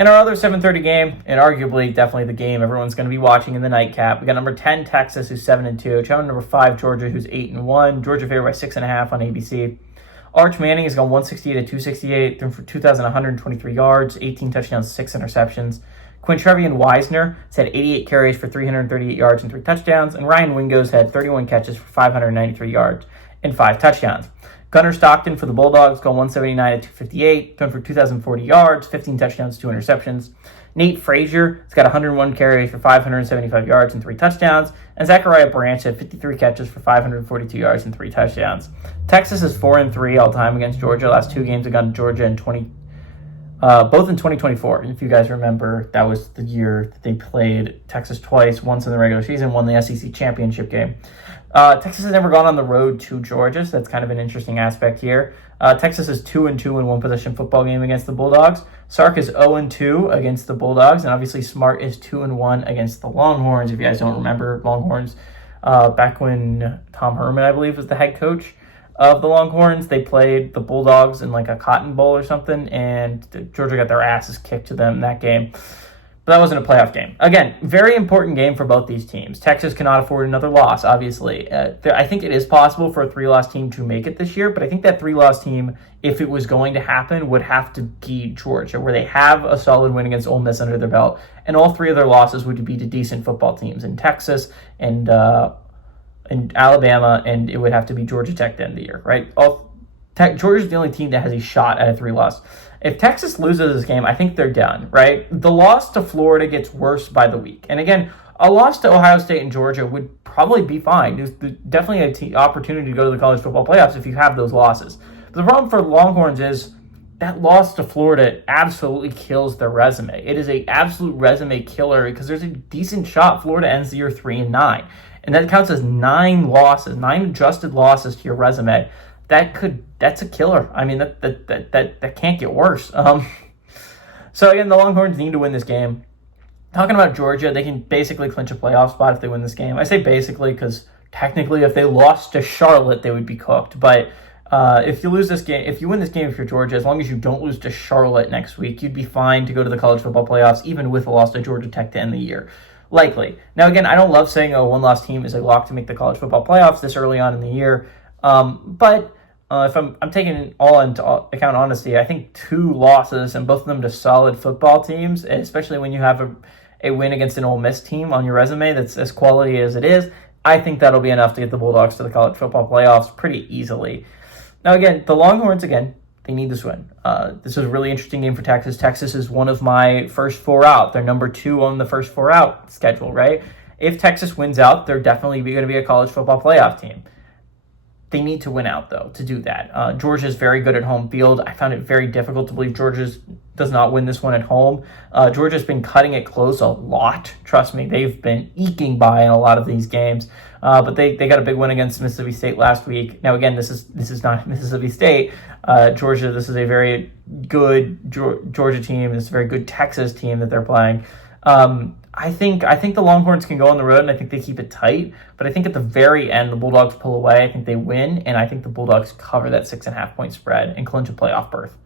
And our other 7:30 game, and arguably definitely the game everyone's going to be watching in the nightcap, we got number 10 Texas, who's 7-2, challenging number 5 Georgia, who's 8-1. Georgia favored by 6.5 on ABC. Arch Manning has gone 168 to 268, thrown for 2,123 yards, 18 touchdowns, 6 interceptions. Quintrevion Wisner has had 88 carries for 338 yards and 3 touchdowns, and Ryan Wingo's had 31 catches for 593 yards and 5 touchdowns. Gunnar Stockton for the Bulldogs gone 179 to 258, thrown for 2,040 yards, 15 touchdowns, 2 interceptions. Nate Frazier has got 101 carries for 575 yards and 3 touchdowns, and Zachariah Branch had 53 catches for 542 yards and 3 touchdowns. Texas is 4-3 all time against Georgia. Last 2 games have gone to Georgia in both in 2024. If you guys remember, that was the year that they played Texas twice, once in the regular season, won the SEC championship game. Texas has never gone on the road to Georgia, so that's kind of an interesting aspect here. Texas is 2-2 in one-possession football game against the Bulldogs. Sark is 0-2 against the Bulldogs, and obviously Smart is 2-1 against the Longhorns. If you guys don't remember, Longhorns, back when Tom Herman, I believe, was the head coach of the Longhorns, they played the Bulldogs in like a Cotton Bowl or something, and Georgia got their asses kicked to them in that game. But that wasn't a playoff game. Again, very important game for both these teams. Texas cannot afford another loss, obviously. I think it is possible for a 3-loss team to make it this year, but I think that 3-loss team, if it was going to happen, would have to be Georgia, where they have a solid win against Ole Miss under their belt, and all 3 of their losses would be to decent football teams in Texas and Alabama, and it would have to be Georgia Tech at the end of the year, right? Georgia's the only team that has a shot at a 3-loss. If Texas loses this game, I think they're done, right? The loss to Florida gets worse by the week. And again, a loss to Ohio State and Georgia would probably be fine. There's definitely an opportunity to go to the college football playoffs if you have those losses. But the problem for the Longhorns is that loss to Florida absolutely kills their resume. It is an absolute resume killer because there's a decent shot Florida ends the year 3-9. And that counts as 9 losses, 9 adjusted losses to your resume. That's a killer. I mean, that can't get worse. So again, the Longhorns need to win this game. Talking about Georgia, they can basically clinch a playoff spot if they win this game. I say basically because technically if they lost to Charlotte, they would be cooked. But if you win this game, if you're Georgia, as long as you don't lose to Charlotte next week, you'd be fine to go to the college football playoffs, even with a loss to Georgia Tech to end the year. Likely. Now, again, I don't love saying a one-loss team is a lock to make the college football playoffs this early on in the year. But if I'm taking it all into account honesty, I think 2 losses and both of them to solid football teams, especially when you have a win against an Ole Miss team on your resume that's as quality as it is, I think that'll be enough to get the Bulldogs to the college football playoffs pretty easily. Now, again, the Longhorns, they need this win. This is a really interesting game for Texas. Texas is one of my first 4 out. They're number 2 on the first 4 out schedule, right? If Texas wins out, they're definitely going to be a college football playoff team. They need to win out, though, to do that. Georgia is very good at home field. I found it very difficult to believe Georgia does not win this one at home. Georgia's been cutting it close a lot. Trust me, they've been eking by in a lot of these games. But they got a big win against Mississippi State last week. Now, again, this is not Mississippi State. Georgia, this is a very good Georgia team. This is a very good Texas team that they're playing. I think the Longhorns can go on the road, and I think they keep it tight. But I think at the very end, the Bulldogs pull away. I think they win, and I think the Bulldogs cover that 6.5-point spread and clinch a playoff berth.